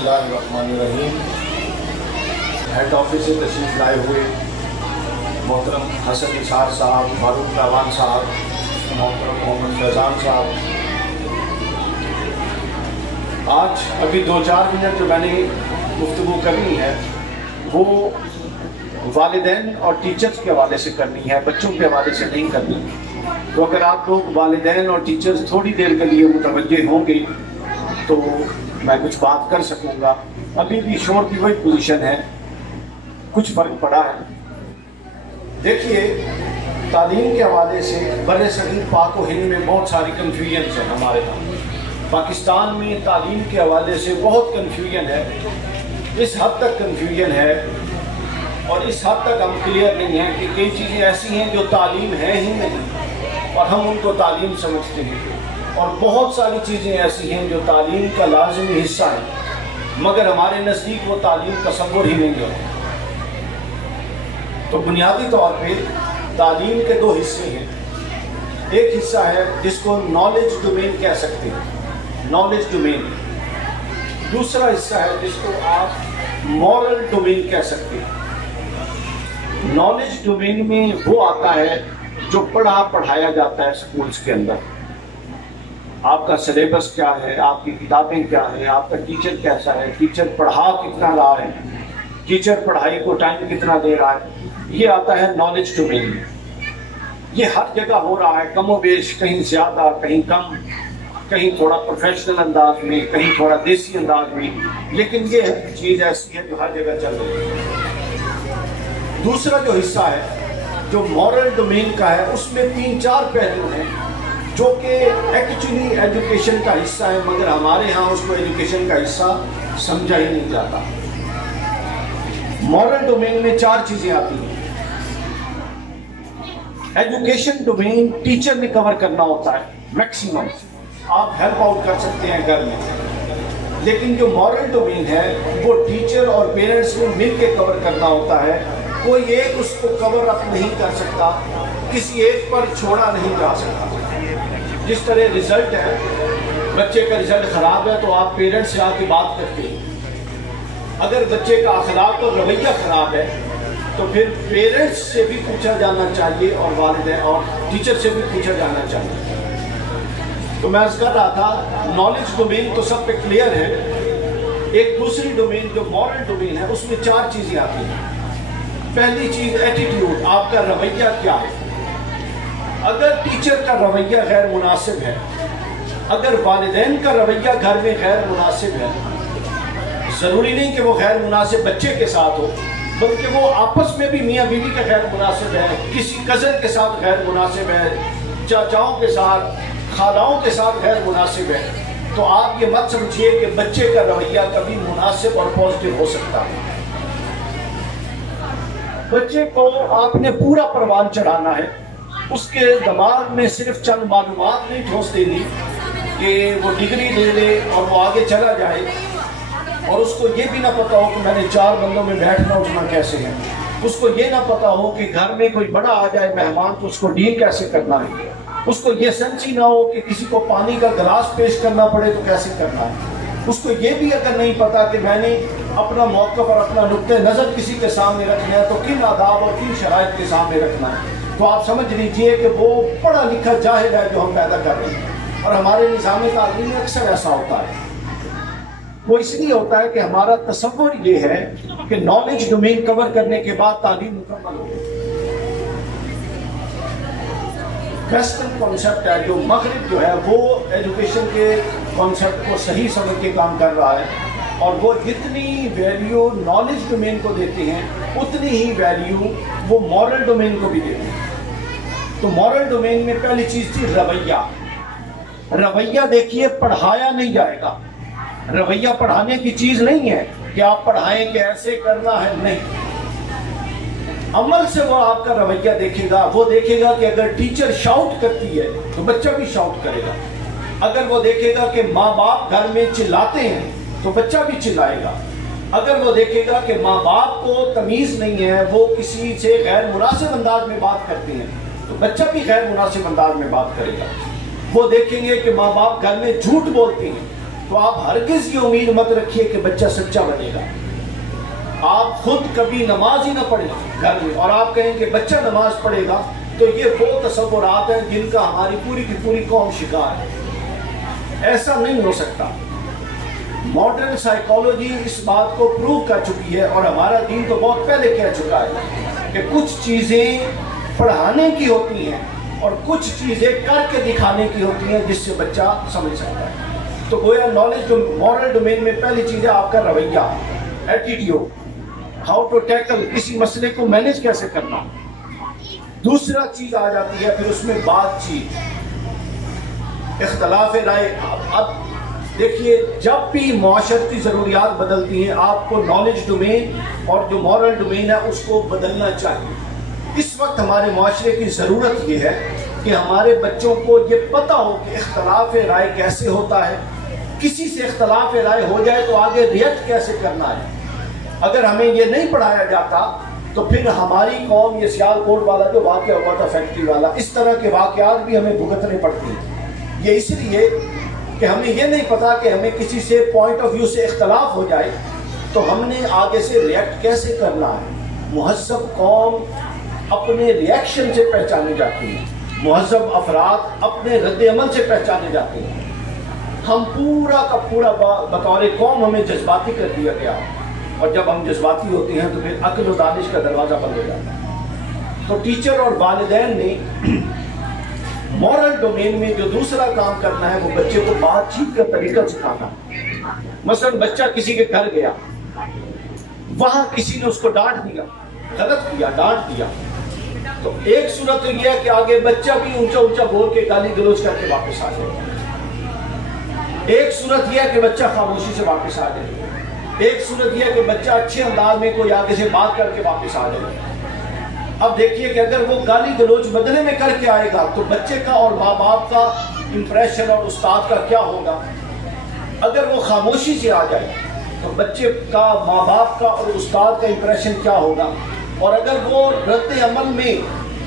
बिस्मिल्लाहिर्रहमानिर्रहीम। Head office से तशरीफ़ लाए हुए मोहतरम हसन निसार साहब, फारूक रावान साहब, मोहतरम मोहम्मद फैज़ान साहब, आज अभी 2-4 मिनट जो मैंने गुफ्तगू करनी है वो वालिदैन और टीचर्स के हवाले से करनी है, बच्चों के हवाले से नहीं करनी। तो अगर आप लोग वालिदैन और टीचर्स थोड़ी देर के लिए मुतवज्जे होंगे तो मैं कुछ बात कर सकूँगा। अभी भी शोर की वही पोजीशन है, कुछ फ़र्क पड़ा है। देखिए, तालीम के हवाले से बर्रे-सगीर पाक व हिंद में बहुत सारी कन्फ्यूजन है। हमारे यहाँ पाकिस्तान में तालीम के हवाले से बहुत कन्फ्यूजन है। इस हद तक कन्फ्यूजन है और इस हद तक हम क्लियर नहीं है कि कई चीज़ें ऐसी हैं जो तालीम है ही नहीं और हम उनको तालीम समझते हैं, और बहुत सारी चीज़ें ऐसी हैं जो तालीम का लाज़मी हिस्सा है मगर हमारे नज़दीक वो तालीम तसव्वुर ही नहीं होती। तो बुनियादी तौर पे तालीम के दो हिस्से हैं। एक हिस्सा है जिसको नॉलेज डोमेन कह सकते हैं, नॉलेज डोमेन। दूसरा हिस्सा है जिसको आप मॉरल डोमेन कह सकते हैं। नॉलेज डोमेन में वो आता है जो पढ़ाया जाता है स्कूल्स के अंदर। आपका सिलेबस क्या है, आपकी किताबें क्या है, आपका टीचर कैसा है, टीचर पढ़ा कितना रहा है, टीचर पढ़ाई को टाइम कितना दे रहा है, ये आता है नॉलेज डोमेन में। ये हर जगह हो रहा है, कमो बेश, कहीं ज़्यादा कहीं कम, कहीं थोड़ा प्रोफेशनल अंदाज में, कहीं थोड़ा देसी अंदाज में, लेकिन ये चीज़ ऐसी है जो हर जगह चल रही है। दूसरा जो हिस्सा है जो मॉरल डोमेन का है, उसमें 3-4 पहलू हैं जो कि एक्चुअली एजुकेशन का हिस्सा है मगर हमारे यहाँ उसको एजुकेशन का हिस्सा समझा ही नहीं जाता। मॉरल डोमेन में 4 चीज़ें आती हैं। एजुकेशन डोमेन टीचर ने कवर करना होता है मैक्सिमम, आप हेल्प आउट कर सकते हैं घर में, लेकिन जो मॉरल डोमेन है वो टीचर और पेरेंट्स ने मिल के कवर करना होता है। कोई एक उसको कवर अप नहीं कर सकता, किसी एक पर छोड़ा नहीं जा सकता। जिस तरह रिजल्ट है, बच्चे का रिजल्ट ख़राब है तो आप पेरेंट्स से आके बात करते हैं। अगर बच्चे का अखलाक और रवैया ख़राब है तो फिर पेरेंट्स से भी पूछा जाना चाहिए और वालिदैन और टीचर से भी पूछा जाना चाहिए। तो मैं अर्ज़ कर रहा था, नॉलेज डोमेन तो सब पे क्लियर है। एक दूसरी डोमेन जो मॉरल डोमेन है, उसमें 4 चीज़ें आती हैं। पहली चीज़ एटीट्यूड, आपका रवैया क्या है। अगर टीचर का रवैया गैर मुनासिब है, अगर वालिदैन का रवैया घर में गैर मुनासिब है, ज़रूरी नहीं कि वो गैर मुनासिब बच्चे के साथ हो, बल्कि वो आपस में भी मियाँ बीवी का गैर मुनासिब है, किसी कज़न के साथ गैर मुनासिब है, चाचाओं के साथ, खालाओं के साथ गैर मुनासिब है, तो आप ये मत समझिए कि बच्चे का रवैया कभी मुनासिब और पॉजिटिव हो सकता है। बच्चे को आपने पूरा परवान चढ़ाना है, उसके दिमाग में सिर्फ चंद मालूमात नहीं ठोस देनी कि वो डिग्री ले ले और वो आगे चला जाए, और उसको ये भी ना पता हो कि मैंने 4 बंदों में बैठना उठना कैसे है, उसको ये ना पता हो कि घर में कोई बड़ा आ जाए मेहमान तो उसको डील कैसे करना है, उसको ये सेंस ही ना हो कि किसी को पानी का गिलास पेश करना पड़े तो कैसे करना है, उसको ये भी अगर नहीं पता कि मैंने अपना मौक़िफ़ और अपना नुक्ते नज़र किसी के सामने रखना है तो किन आदाब और किन शराइत के सामने रखना है, तो आप समझ लीजिए कि वो पढ़ा लिखा जाहिल है जो हम पैदा कर रहे हैं। और हमारे निज़ाम तालीम में अक्सर ऐसा होता है। वो इसलिए होता है कि हमारा तसव्वुर ये है कि नॉलेज डोमेन कवर करने के बाद तालीम मुकम्मल हो गई। वेस्टर्न कॉन्सेप्ट है जो मगरिब जो है वो एजुकेशन के कॉन्सेप्ट को सही समझ के काम कर रहा है, और वो जितनी वैल्यू नॉलेज डोमेन को देते हैं उतनी ही वैल्यू वो मॉरल डोमेन को भी देते हैं। तो मॉरल डोमेन में पहली चीज़ थी रवैया। रवैया देखिए पढ़ाया नहीं जाएगा, रवैया पढ़ाने की चीज़ नहीं है कि आप पढ़ाएं कि ऐसे करना है, नहीं। अमल से वो आपका रवैया देखेगा। वो देखेगा कि अगर टीचर शाउट करती है तो बच्चा भी शाउट करेगा। अगर वो देखेगा कि माँ बाप घर में चिल्लाते हैं तो बच्चा भी चिल्लाएगा। अगर वो देखेगा कि माँ बाप को तमीज़ नहीं है, वो किसी से गैर मुनासिब अंदाज में बात करते हैं, तो बच्चा भी गैर मुनासिब अंदाज में बात करेगा। वो देखेंगे कि माँ बाप घर में झूठ बोलते हैं, تو آپ ہرگز یہ امید مت رکھیے کہ بچہ سچا بنے گا. آپ خود کبھی نماز ہی نہ پڑھیں گھر میں اور آپ کہیں کہ بچہ نماز پڑھے گا، تو یہ وہ تصورات ہیں جن کا ہماری پوری کی پوری قوم شکار ہے. ایسا نہیں ہو سکتا. ماڈرن سائیکالوجی اس بات کو پروو کر چکی ہے، اور ہمارا دین تو بہت پہلے کہہ چکا ہے کہ کچھ چیزیں پڑھانے کی ہوتی ہیں اور کچھ چیزیں کر کے دکھانے کی ہوتی ہیں جس سے بچہ سمجھ سکتا ہے. تو گویا نالج مورل ڈومین میں پہلی چیز ہے آپ کا رویہ، ایٹیٹیوڈ، ہاؤ ٹو ٹیکل، کسی مسئلے کو مینج کیسے کرنا. دوسرا چیز آ جاتی ہے پھر اس میں بات چیت، اختلاف رائے. اب دیکھیے جب بھی معاشرتی ضروریات بدلتی ہیں آپ کو نالج ڈومین اور جو مورل ڈومین ہے اس کو بدلنا چاہیے. اس وقت ہمارے معاشرے کی ضرورت یہ ہے کہ ہمارے بچوں کو یہ پتہ ہو کہ اختلاف رائے کیسے ہوتا ہے، کسی سے اختلاف رائے ہو جائے تو آگے ریئیکٹ کیسے کرنا ہے. اگر ہمیں یہ نہیں پڑھایا جاتا تو پھر ہماری قوم یہ سیالکوٹ والا جو واقعہ ہوا تھا فیکٹری والا، اس طرح کے واقعات بھی ہمیں بھگتنے پڑتے ہیں. یہ اس لیے کہ ہمیں یہ نہیں پتا کہ ہمیں کسی سے پوائنٹ آف ویو سے اختلاف ہو جائے تو ہم نے آگے سے ریئیکٹ کیسے کرنا ہے. مہذب قوم اپنے ریئیکشن سے پہچانے جاتی ہے، مہذب افراد اپنے رد عمل سے پہچانے جاتے ہیں. ہم پورا کا پورا بطور قوم ہمیں جذباتی کر دیا گیا، اور جب ہم جذباتی ہوتے ہیں تو پھر عقل و دانش کا دروازہ بند ہو جاتا ہے. تو ٹیچر اور والدین نے مورل ڈومین میں جو دوسرا کام کرنا ہے وہ بچے کو بات چیت کا طریقہ سکھانا. مثلا بچہ کسی کے گھر گیا، وہاں کسی نے اس کو ڈانٹ دیا، غلط کیا، ڈانٹ دیا، تو ایک صورت یہ ہے کہ آگے بچہ بھی اونچا اونچا بول کے گالی گلوچ کر کے واپس آ جائے. ایک صورت یہ ہے کہ بچہ خاموشی سے واپس آ جائے. ایک صورت یہ ہے کہ بچہ اچھے انداز میں کوئی آگے سے بات کر کے واپس آ جائے. اب دیکھیے کہ اگر وہ گالی گلوچ بدلے میں کر کے آئے گا تو بچے کا اور ماں باپ کا امپریشن اور استاد کا کیا ہوگا. اگر وہ خاموشی سے آ جائے تو بچے کا، ماں باپ کا اور استاد کا امپریشن کیا ہوگا. اور اگر وہ رد عمل میں،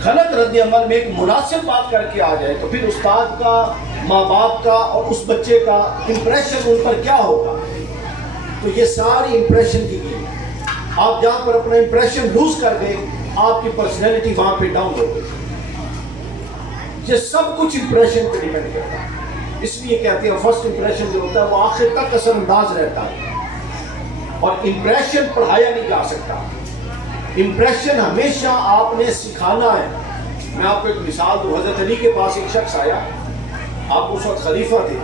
غلط رد عمل میں ایک مناسب بات کر کے آ جائے تو پھر استاد کا، ماں باپ کا اور اس بچے کا امپریشن ان پر کیا ہوگا. تو یہ ساری امپریشن کی گیم. آپ جہاں پر اپنا امپریشن لوز کر دیں آپ کی پرسنالٹی وہاں پہ ڈاؤن ہو گئی. یہ سب کچھ امپریشن پہ ڈیپینڈ کرتا ہے. اس لیے کہتے ہیں فرسٹ امپریشن جو ہوتا ہے وہ آخر تک اثر انداز رہتا ہے، اور امپریشن پڑھایا نہیں جا سکتا. امپریشن ہمیشہ آپ نے سکھانا ہے. میں آپ کو ایک مثال دوں. حضرت علی کے پاس ایک شخص آیا، آپ اس وقت خلیفہ تھے.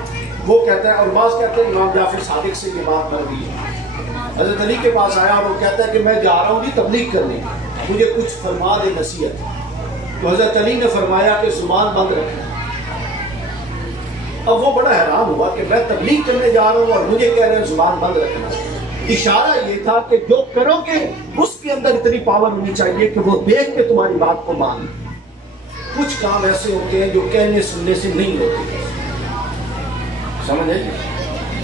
وہ کہتا ہے، اور بعض کہتے ہیں امام جعفر صادق سے یہ بات مر گئی ہے. حضرت علی کے پاس آیا، وہ کہتا ہے کہ میں جا رہا ہوں جی تبلیغ کرنے، مجھے کچھ فرما دے نصیحت. تو حضرت علی نے فرمایا کہ زبان بند رکھنا. اب وہ بڑا حیران ہوا کہ میں تبلیغ کرنے جا رہا ہوں اور مجھے کہہ رہے ہیں زبان بند رکھنا. اشارہ یہ تھا کہ جو کرو گے اس کے اندر اتنی پاور ہونی چاہیے کہ وہ دیکھ کے تمہاری بات کو مان. کچھ کام ایسے ہوتے ہیں جو کہنے سننے سے نہیں ہوتے. سمجھ آئی؟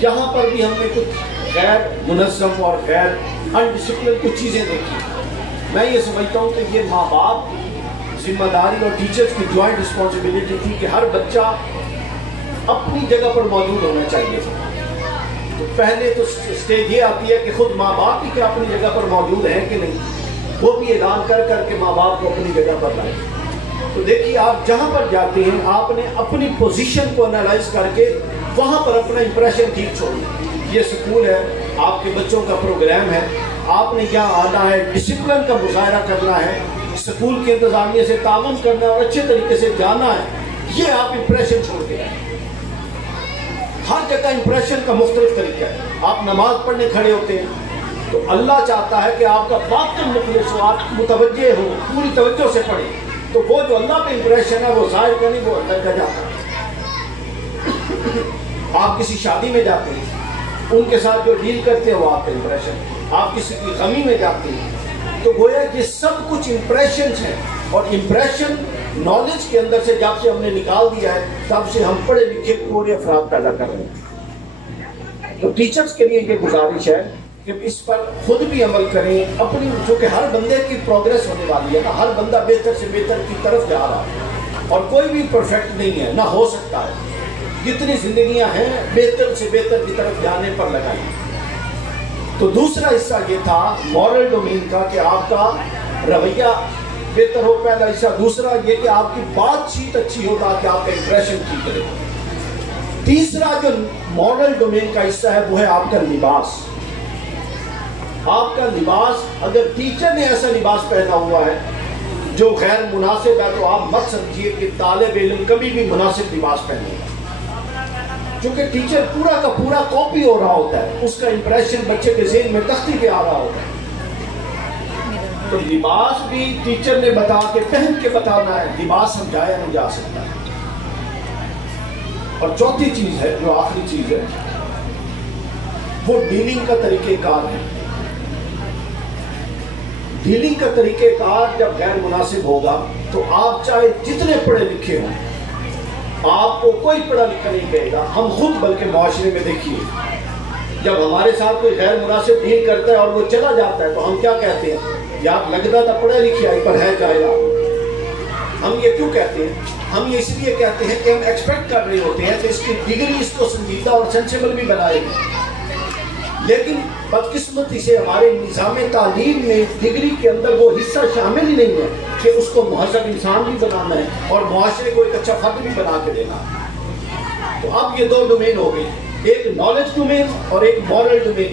یہاں پر بھی ہم نے کچھ غیر منظم اور غیر انڈسپلن کچھ چیزیں دیکھی. میں یہ سمجھتا ہوں کہ یہ ماں باپ ذمہ داری اور ٹیچرز کی جوائنٹ رسپانسبلٹی تھی کہ ہر بچہ اپنی جگہ پر موجود ہونا چاہیے. تو پہلے تو سٹیج یہ آتی ہے کہ خود ماں باپ ہی کیا اپنی جگہ پر موجود ہیں کہ نہیں، وہ بھی اعلان کر کر کے ماں باپ کو اپنی جگہ پر لائیں. تو دیکھیے آپ جہاں پر جاتے ہیں آپ نے اپنی پوزیشن کو انالائز کر کے وہاں پر اپنا امپریشن ٹھیک چھوڑنا. یہ سکول ہے، آپ کے بچوں کا پروگرام ہے، آپ نے کیا آنا ہے، ڈسپلن کا مظاہرہ کرنا ہے، سکول کے انتظامیہ سے تعاون کرنا ہے اور اچھے طریقے سے جانا ہے. یہ آپ امپریشن چھوڑ کے آئیں. ہر جگہ امپریشن کا مختلف طریقہ ہے. آپ نماز پڑھنے کھڑے ہوتے ہیں تو اللہ چاہتا ہے کہ آپ کا باطن مخلص ہو، آپ متوجہ ہو، پوری توجہ سے پڑھیں. تو وہ جو اللہ پہ امپریشن ہے وہ ظاہر کرنے وہ اندر کا جاتا ہے. آپ کسی شادی میں جاتے ہیں، ان کے ساتھ جو ڈیل کرتے ہیں وہ آپ کا امپریشن. آپ کسی کی غمی میں جاتے ہیں تو گویا یہ سب کچھ امپریشنز ہیں. اور امپریشن نالج کے اندر سے جب سے ہم نے نکال دیا ہے تب سے ہم پڑھے لکھے پورے افراد پیدا کر رہے ہیں. تو ٹیچرز کے لیے یہ گزارش ہے کہ اس پر خود بھی عمل کریں اپنی، چونکہ ہر بندے کی پروگریس ہونے والی ہے نا. ہر بندہ بہتر سے بہتر کی طرف جا رہا ہے اور کوئی بھی پرفیکٹ نہیں ہے، نہ ہو سکتا ہے. जितनी जिंदगियां हैं बेहतर से बेहतर की तरफ जाने पर लगाई। तो दूसरा हिस्सा ये था मॉरल डोमेन का कि आपका रवैया बेहतर हो, पहला हिस्सा। दूसरा ये कि आपकी बातचीत अच्छी हो ताकि आपका इंप्रेशन ठीक रहे। तीसरा जो मॉरल डोमेन का हिस्सा है वो है आपका लिबास। आपका लिबास, अगर टीचर ने ऐसा लिबास पहना हुआ है जो गैर मुनासिब है तो आप मत समझिए कि तालिब इल्म कभी भी मुनासिब लिबास पहनेगा, क्योंकि टीचर पूरा का पूरा कॉपी हो रहा होता है, उसका इंप्रेशन बच्चे के ज़हन में तख्ती पे आ रहा होता है। तो लिबास भी टीचर ने बता के पहन के बताना है, लिबास समझाया नहीं जा सकता है। और चौथी चीज है, जो आखिरी चीज है, वो डीलिंग का तरीक़ेकार है। डीलिंग का तरीक़ेकार जब गैर मुनासिब होगा तो आप चाहे जितने पढ़े लिखे हों, आपको कोई पढ़ा लिखा नहीं कहेगा। हम खुद बल्कि माशरे में देखिए, जब हमारे साथ कोई गैर मुनासिब डील करता है और वो चला जाता है तो हम क्या कहते हैं, यार लगता था पढ़ा लिखा है पर है जाहिला। हम ये क्यों कहते हैं? हम ये इसलिए कहते हैं कि हम एक्सपेक्ट कर रहे होते हैं कि इसकी डिग्री इसको संजीदा और सेंसिबल भी बनाएगी। लेकिन बदकिस्मती से हमारे निज़ाम तालीम में डिग्री के अंदर वो हिस्सा शामिल ही नहीं है कि उसको मुहज़्ज़ब इंसान भी बनाना है और मुआशरे को एक अच्छा फर्द भी बना के देना है। तो अब ये दो डोमेन हो गई, एक नॉलेज डोमेन और एक मॉरल डोमेन।